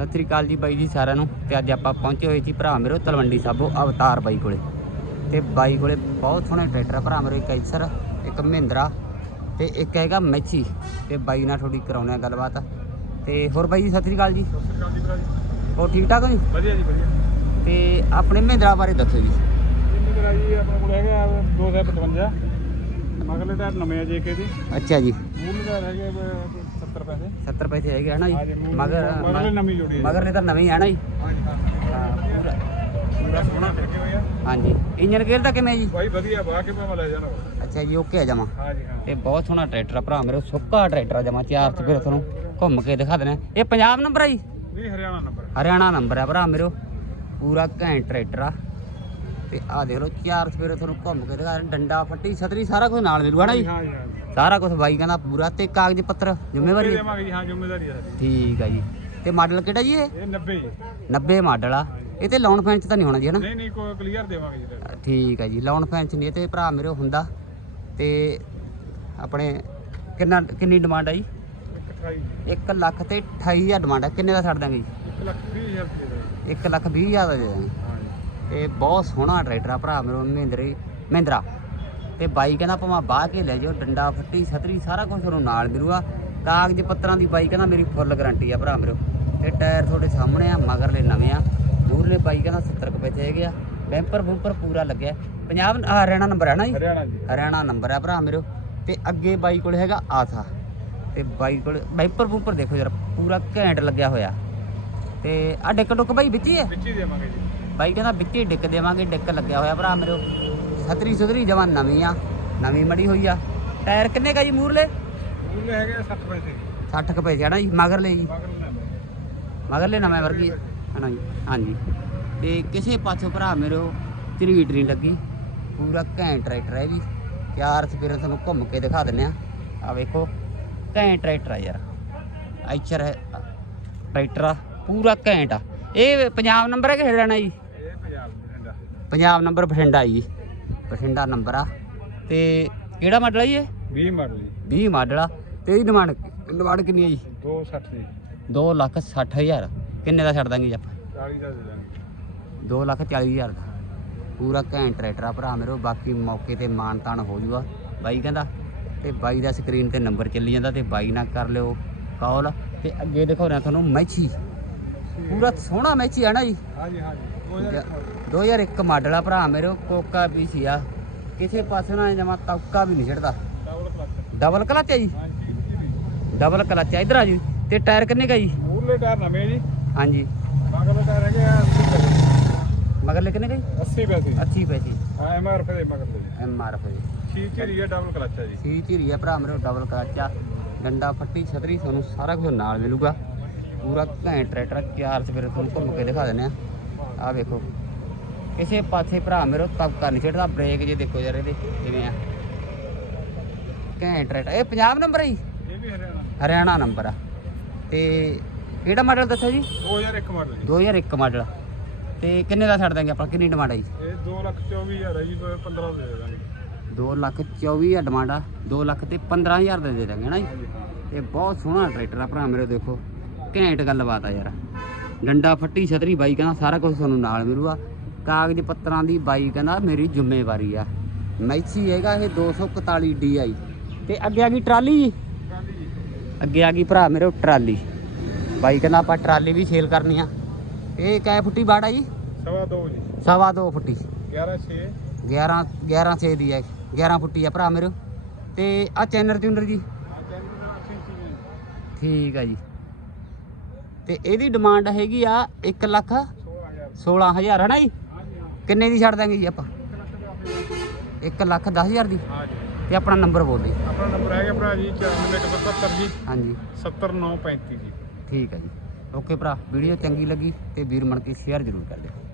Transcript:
ਸਤਿ ਸ੍ਰੀ ਅਕਾਲ ਜੀ ਬਾਈ ਜੀ ਸਾਰਿਆਂ ਨੂੰ ਤੇ ਅੱਜ ਆਪਾਂ ਪਹੁੰਚੇ ਹੋਏ ਸੀ ਭਰਾ ਮੇਰੇ ਤਲਵੰਡੀ ਸਾਬੋ ਅਵਤਾਰ ਬਾਈ ਕੋਲੇ। ਤੇ ਬਾਈ ਕੋਲੇ ਬਹੁਤ ਸੋਹਣੇ ਟਰੈਕਟਰ ਆ ਭਰਾ ਮੇਰੇ ਇੱਕ ਐਸਰ ਇੱਕ ਮਹਿੰਦਰਾ ਤੇ ਇੱਕ ਹੈਗਾ ਮੈਚੀ। ਤੇ ਬਾਈ ਨਾਲ ਥੋੜੀ ਕਰਾਉਣੇ ਆ ਗੱਲਬਾਤ। ਤੇ ਹੋਰ ਬਾਈ ਜੀ ਸਤਿ ਸ੍ਰੀ ਅਕਾਲ ਜੀ। ਜੀ ਜੀ। ਹੋਰ ਠੀਕ ਠਾਕ ਹੋ ਜੀ? ਵਧੀਆ ਜੀ ਵਧੀਆ। ਤੇ ਆਪਣੇ ਮਹਿੰਦਰਾ ਬਾਰੇ ਦੱਸੋ ਜੀ। ਜਿਹੜਾ ਜੀ ਆਪਣੇ ਕੋਲ ਹੈਗਾ 255 ਮਗਲੇ ਟਾਇਰ ਨਵੇਂ ਆ ਜੇਕੇ ਦੇ। ਅੱਛਾ ਜੀ। ਮੂਲ ਟਾਇਰ ਹੈਗੇ ਅਹ, 70 ਪੈਸੇ। 70 ਪੈਸੇ ਹੈਗੇ ਹਨਾ ਹਾਂਜੀ, ਜੀ। ਮੂਲ- ਮਗਰ ਮਗਰਲੇ ਨਵੀਂ ਜੋੜੀ ਹੈ ਮਗਰਲੇ ਤਾਂ ਨਵੇਂ ਹੀ ਆ ਨਾ ਜੀ। ਹਾਂਜੀ ਹਾਂ ਹਾਂ ਪੂਰਾ। ਪੂਰਾ ਸੋਹਣਾ ਫਿਰਕੇ ਹੋਇਆ। ਹਾਂਜੀ। ਇੰਜਨ ਗੇਅਰ ਦਾ ਕਿਵੇਂ ਜੀ? ਬਾਈ ਵਧੀਆ ਬਾਹ ਕੇ ਭਾਵੇਂ ਲੈ ਜਾਣਾ ਅੱਛਾ ਜੀ ਓਕੇ ਆ ਜਾਵਾਂ ਹਾਂਜੀ ਹਾਂ। ਤੇ ਬਹੁਤ ਸੋਹਣਾ ਟਰੈਕਟਰ ਆ ਭਰਾ ਮੇਰੇ ਸੁੱਕਾ ਟਰੈਕਟਰ ਆ ਜਮਾ ਚਾਰ ਚ ਫਿਰ ਤੁਹਾਨੂੰ ਘੁੰਮ ਕੇ ਦਿਖਾ ਦੇਣਾ। ਇਹ ਪੰਜਾਬ ਨੰਬਰ ਆ ਜੀ? ਹਰਿਆਣਾ ਨੰਬਰ ਹਰਿਆਣਾ ਨੰਬਰ ਆ ਭਰਾ ਮੇਰੇ। ਪੂਰਾ ਘੈਂਟ ਟਰੈਕਟਰ ਆ। ਤੇ ਆ ਦੇਖ ਲਓ ਚਾਰ ਸਵੇਰੇ ਤੁਹਾਨੂੰ ਘੁੰਮ ਕੇ ਦਿਖਾ ਦੇਣਾ ਡੰਡਾ ਫੱਟੀ ਛਤਰੀ ਸਾਰਾ ਕੁਝ ਨਾਲ ਮਿਲੂਗਾ ਨਾ ਜੀ? ਹਾਂ ਜੀ ਹਾਂ ਜੀ ਸਾਰਾ ਕੁਝ ਬਾਈ ਕਹਿੰਦਾ ਪੂਰਾ ਤੇ ਕਾਗਜ਼ ਪੱਤਰ ਜ਼ਿੰਮੇਵਾਰੀ? ਹੈ। ਦੇਵਾਂਗੇ ਜੀ ਹਾਂ ਜ਼ਿੰਮੇਵਾਰੀ ਹੈ ਸਾਡੀ। ਠੀਕ ਆ ਜੀ। ਤੇ ਮਾਡਲ ਕਿਹੜਾ ਜੀ ਇਹ? ਇਹ 90 ਜੀ। 90 ਮਾਡਲ ਆ। ਇਹ ਤੇ ਲਾਉਣ ਫੈਨ ਚ ਤਾਂ ਨਹੀਂ ਹੋਣਾ ਜੀ ਹਨਾ ਨਹੀਂ ਨਹੀਂ ਕੋਈ ਕਲੀਅਰ ਦੇਵਾਂਗੇ ਜੀ ਤੁਹਾਡੇ। ਠੀਕ ਹੈ ਜੀ ਲਾਉਣ ਫੈਨ ਚ ਨਹੀਂ ਇਹ ਤੇ ਭਰਾ ਮੇਰੇ ਹੁੰਦਾ। ਤੇ ਆਪਣੇ ਕਿੰਨਾ ਕਿੰਨੀ ਡਿਮਾਂਡ ਆ ਜੀ? ਇੱਕ 28 ਜੀ 1 ਲੱਖ ਤੇ 28000 ਡਿਮਾਂਡ ਆ। ਕਿੰਨੇ ਦਾ ਛੱਡ ਦਾਂਗੇ ਜੀ? 1 ਲੱਖ 20 ਹਜ਼ਾਰ ਰੁਪਏ ਦਾ। ਜੀ। 1 ਲੱਖ 20000 ਦਾ ਦੇ ਦਾਂਗੇ। ਤੇ ਬਹੁਤ ਸੋਹਣਾ ਟਰੈਕਟਰ ਆ ਭਰਾ ਮੇਰੇ ਮਹਿੰਦਰੇ ਮਹਿੰਦਰਾ। ਤੇ ਬਾਈ ਕਹਿੰਦਾ ਭਾਵੇਂ ਬਾਹ ਕੇ ਲੈ ਜਾਓ ਡੰਡਾ ਫੱਟੀ ਛਤਰੀ ਸਾਰਾ ਕੁਝ ਤੁਹਾਨੂੰ ਨਾਲ ਮਿਲੂਗਾ। ਕਾਗਜ਼ ਪੱਤਰਾਂ ਦੀ ਬਾਈ ਕਹਿੰਦਾ ਮੇਰੀ ਫੁੱਲ ਗਾਰੰਟੀ ਆ ਭਰਾ ਮੇਰੇ। ਤੇ ਟਾਇਰ ਤੁਹਾਡੇ ਸਾਹਮਣੇ ਆ ਮਗਰਲੇ ਨਵੇਂ ਆ। ਮੂਰਲੇ ਬਾਈ ਕਹਿੰਦਾ 70 ਕੁ ਪੈਸੇ ਹੈਗੇ ਆ। ਬੈਂਪਰ ਬੂੰਪਰ ਪੂਰਾ ਲੱਗਿਆ। ਪੰਜਾਬ ਹਰਿਆਣਾ ਨੰਬਰ ਹੈ ਨਾ ਜੀ? ਹਰਿਆਣਾ ਨੰਬਰ ਹੈ ਭਰਾ ਮੇਰੇ। ਤੇ ਅੱਗੇ ਬਾਈ ਕੋਲ ਹੈਗਾ ਆਥਾ ਤੇ ਬਾਈ ਕੋਲ ਵਾਈਪਰ ਬੂਪਰ ਦੇਖੋ ਜਰਾ ਪੂਰਾ ਘੈਂਟ ਲੱਗਿਆ ਹੋਇਆ। ਤੇ ਆ ਡਿੱਕ ਡੁੱਕ ਬਾਈ ਵਿੱਚ ਹੀ ਹੈ? ਵਿੱਚ ਹੀ ਦੇਵਾਂਗੇ ਜੀ। ਬਾਈ ਕਹਿੰਦਾ ਵਿੱਚ ਡਿੱਕ ਦੇਵਾਂਗੇ ਡਿੱਕ ਲੱਗਿਆ ਹੋਇਆ ਭਰਾ ਮੇਰੇ ਛਤਰੀ ਸੁਧਰੀ ਜਮਾਂ ਨਵੀਂ ਆ ਨਵੀਂ ਮੜੀ ਹੋਈ ਆ। ਟਾਇਰ ਕਿੰਨੇ ਕਾ ਜੀ ਮੂਰਲੇ? ਮੂਲ ਹੈਗੇ ਆ 60 ਪੈਸੇ। 60 ਕੁ ਪੈਸੇ ਹਨਾ ਜੀ ਮਗਰਲੇ ਜੀ। ਮਗਰਲੇ ਨਵੇਂ। ਵਰਗੀ ਹਨਾ ਜੀ ਹਾਂਜੀ ਤੇ ਕਿਸੇ ਪਾਸੋਂ ਭਰਾ ਮੇਰੇ ਝਰੀਟ ਨਹੀਂ ਲੱਗੀ। ਪੂਰਾ ਘੈਂਟ ਟਰੈਕਟਰ ਹੈ ਜੀ। ਚਾਰ ਸਪੇਰੇ ਤੁਹਾਨੂੰ ਘੁੰਮ ਕੇ ਦਿਖਾ ਦਿੰਨੇ ਆ। ਆ ਵੇਖੋ ਘੈਂਟ ਟਰੈਕਟਰ ਆ ਯਾਰ। ਐਚਰ ਹੈ ਟਰੈਕਟਰ ਆ। ਪੂਰਾ ਘੈਂਟ ਆ। ਇਹ ਪੰਜਾਬ ਨੰਬਰ ਹੈ ਕਿ ਹਰਿਆਣਾ ਜੀ ਇਹ ਪੰਜਾਬ ਦੇ ਰਹਿੰਦਾ ਪੰਜਾਬ ਨੰਬਰ ਬਠਿੰਡਾ ਜੀ। ਬਠਿੰਡਾ ਨੰਬਰ ਆ। ਤੇ ਕਿਹੜਾ ਮਾਡਲ ਆ ਜੀ ਇਹ? 20 ਮਾਡਲ ਜੀ। 20 ਮਾਡਲ ਆ। ਤੇ ਇਹਦੀ ਡਿਮਾਂਡ ਡਿਮਾਂਡ ਕਿੰਨੀ ਹੈ ਜੀ? 260 ਜੀ 2 ਲੱਖ 60 ਹਜ਼ਾਰ। ਕਿੰਨੇ ਦਾ ਛੱਡ ਦਾਂਗੇ ਜੀ ਆਪਾਂ? 40 ਦਾ ਦੇ ਦਾਂਗੇ। 2 ਲੱਖ 40 ਹਜ਼ਾਰ ਦਾ। ਪੂਰਾ ਘੈਂਟ ਟਰੈਕਟਰ ਆ ਭਰਾ ਮੇਰੇ। ਬਾਕੀ ਮੌਕੇ ਤੇ ਮਾਨ ਤਾਨ ਹੋ ਜੂਗਾ। ਬਾਈ ਕਹਿੰਦਾ ਤੇ ਬਾਈ ਦਾ ਸਕਰੀਨ ਤੇ ਨੰਬਰ ਚੱਲੀ ਜਾਂਦਾ ਤੇ ਬਾਈ ਨਾਲ ਕਰ ਲਿਓ ਕਾਲ ਤੇ ਅੱਗੇ ਦਿਖਾਉਣਾ ਤੁਹਾਨੂੰ ਮੈਚੀ। ਪੂਰਾ ਸੋਹਣਾ ਮੈਚੀ ਆ ਨਾ ਜੀ। ਹਾਂਜੀ ਹਾਂਜੀ। 2001 ਮਾਡਲ। ਆ ਭਰਾ ਮੇਰੇ ਕੋਕਾ ਵੀ ਸੀ ਆ ਕਿਸੇ ਪਾਸੇ ਨਾ ਜਮਾ ਤੌਕਾ ਵੀ ਨਹੀਂ ਛੱਡਦਾ। ਡਬਲ ਕਲਚ ਹੈ ਜੀ ਡਬਲ ਕਲਚ ਆ। ਇਧਰ ਆ ਜੀ। ਤੇ ਟਾਇਰ ਕਿੰਨੇ ਕਾ ਜੀ? ਮੂਲੇ ਟਾਇਰ ਨਵੇਂ ਜੀ। ਹਾਂਜੀ। ਮਗਰਲੇ ਟਾਇਰ ਹੈਗੇ ਆ 80 ਪੈਸੇ ਮਗਰਲੇ ਕਿੰਨੇ ਕਾ ਜੀ? 80 ਪੈਸੇ 80 ਪੈਸੇ ਹਾਂ ਐਮਆਰਐਫ ਦੇ ਮਗਰਲੇ। ਐਮ ਆਰ ਐਫ ਜੀ ਛੀ ਝੀਰੀ ਹੈ ਡਬਲ ਕਲਚ ਹੈ ਜੀ। ਸੀ ਧੀਰੀ ਆ ਭਰਾ ਮੇਰੇ ਡਬਲ ਕਲਚ ਆ। ਡੰਡਾ ਫੱਟੀ ਛਤਰੀ ਤੁਹਾਨੂੰ ਸਾਰਾ ਕੁਝ ਨਾਲ ਮਿਲੂਗਾ। ਪੂਰਾ ਘੈਂਟ ਟਰੈਕਟਰ ਚਾਰ ਸਵੇਰੇ ਤੁਹਾਨੂੰ ਘੁੰਮ ਕੇ ਦਿਖਾ ਦਿੰਦੇ ਆ। ਆ ਵੇਖੋ। ਕਿਸੇ ਪਾਸੇ ਭਰਾ ਮੇਰੇ ਤਬਕਾ ਨਹੀਂ ਛੱਡਦਾ ਬ੍ਰੇਕ ਜੇ ਦੇਖੋ ਯਾਰ ਇਹਦੇ ਕਿਵੇਂ ਆ। ਘੈਂਟ ਟਰੈਕਟਰ ਇਹ ਪੰਜਾਬ ਨੰਬਰ ਹੈ ਜੀ? ਇਹ ਵੀ ਹਰਿਆਣਾ ਹਰਿਆਣਾ ਨੰਬਰ ਆ। ਤੇ ਕਿਹੜਾ ਮਾਡਲ ਦੱਸਿਆ ਜੀ? 2001 ਮਾਡਲ ਜੀ। 2001 ਮਾਡਲ ਤੇ ਕਿੰਨੇ ਦਾ ਛੱਡ ਦਾਂਗੇ ਆਪਾਂ? ਕਿੰਨੀ ਡਿਮਾਂਡ ਆ ਜੀ? ਇਹ 224000 ਹੈ ਜੀ 15 ਦੇ ਦਾਂਗੇ। 2 ਲੱਖ 24 ਹਜ਼ਾਰ ਡਿਮਾਂਡ ਆ। 2 ਲੱਖ ਤੇ 15000 ਦੇ ਦੇ ਦਾਂਗੇ ਨਾ ਜੀ? ਇਹ ਬਹੁਤ ਸੋਹਣਾ ਟਰੈਕਟਰ ਆ ਭਰਾ ਮੇਰੇ ਦੇਖੋ। ਘੈਂਟ ਗੱਲਬਾਤ ਆ ਯਾਰ। ਡੰਡਾ ਫੱਟੀ ਛਤਰੀ ਬਾਈ ਕਹਿੰਦਾ ਸਾਰਾ ਕੁਝ ਤੁਹਾਨੂੰ ਨਾਲ ਮਿਲੂਗਾ। ਕਾਗਜ਼ ਪੱਤਰਾਂ ਦੀ ਬਾਈ ਕਹਿੰਦਾ ਮੇਰੀ ਜ਼ਿੰਮੇਵਾਰੀ ਆ। ਮੈਚੀ ਹੈਗਾ ਇਹ 241 DI ਤੇ ਅੱਗੇ ਆ ਗਈ ਟਰਾਲੀ। ਜੀ ਅੱਗੇ ਆ ਗਈ ਭਰਾ ਮੇਰੇ ਟਰਾਲੀ। ਬਾਈ ਕਹਿੰਦਾ ਆਪਾਂ ਟਰਾਲੀ ਵੀ ਸੇਲ ਕਰਨੀ ਆ। ਇਹ ਕੈ ਫੁੱਟੀ ਬਾੜ ਜੀ? ਸਵਾ ਦੋ ਜੀ। ਸਵਾ ਫੁੱਟੀ। 11 6 11 11 ਛੇ ਦੀ ਹੈ 11 ਫੁੱਟੀ ਆ ਭਰਾ ਮੇਰੇ ਤੇ ਆ ਚੈਨਰ ਚੁਨਰ ਜੀ? ਹਾਂ ਚੈਨਲ ਦਾ 80 ਸੀ ਠੀਕ ਆ ਜੀ। ਤੇ ਇਹਦੀ ਡਿਮਾਂਡ ਹੈਗੀ ਆ 1 ਲੱਖ 16000 16000 ਹੈ ਨਾ ਜੀ? ਕਿੰਨੇ ਦੀ ਛੱਡ ਦਾਂਗੇ ਜੀ ਆਪਾਂ? 1 ਲੱਖ 10000 ਦੀ। ਹਾਂ ਜੀ ਤੇ ਆਪਣਾ ਨੰਬਰ ਬੋਲ ਦੇ ਆਪਣਾ ਨੰਬਰ ਹੈਗਾ ਭਰਾ ਜੀ 9477 ਜੀ। ਹਾਂਜੀ। 70935 ਜੀ। ਠੀਕ ਹੈ ਜੀ। ਓਕੇ ਭਰਾ ਵੀਡੀਓ ਚੰਗੀ ਲੱਗੀ ਤੇ ਵੀਰ ਮਣ ਕੇ ਸ਼ੇਅਰ ਜ਼ਰੂਰ ਕਰ ਦਿਓ।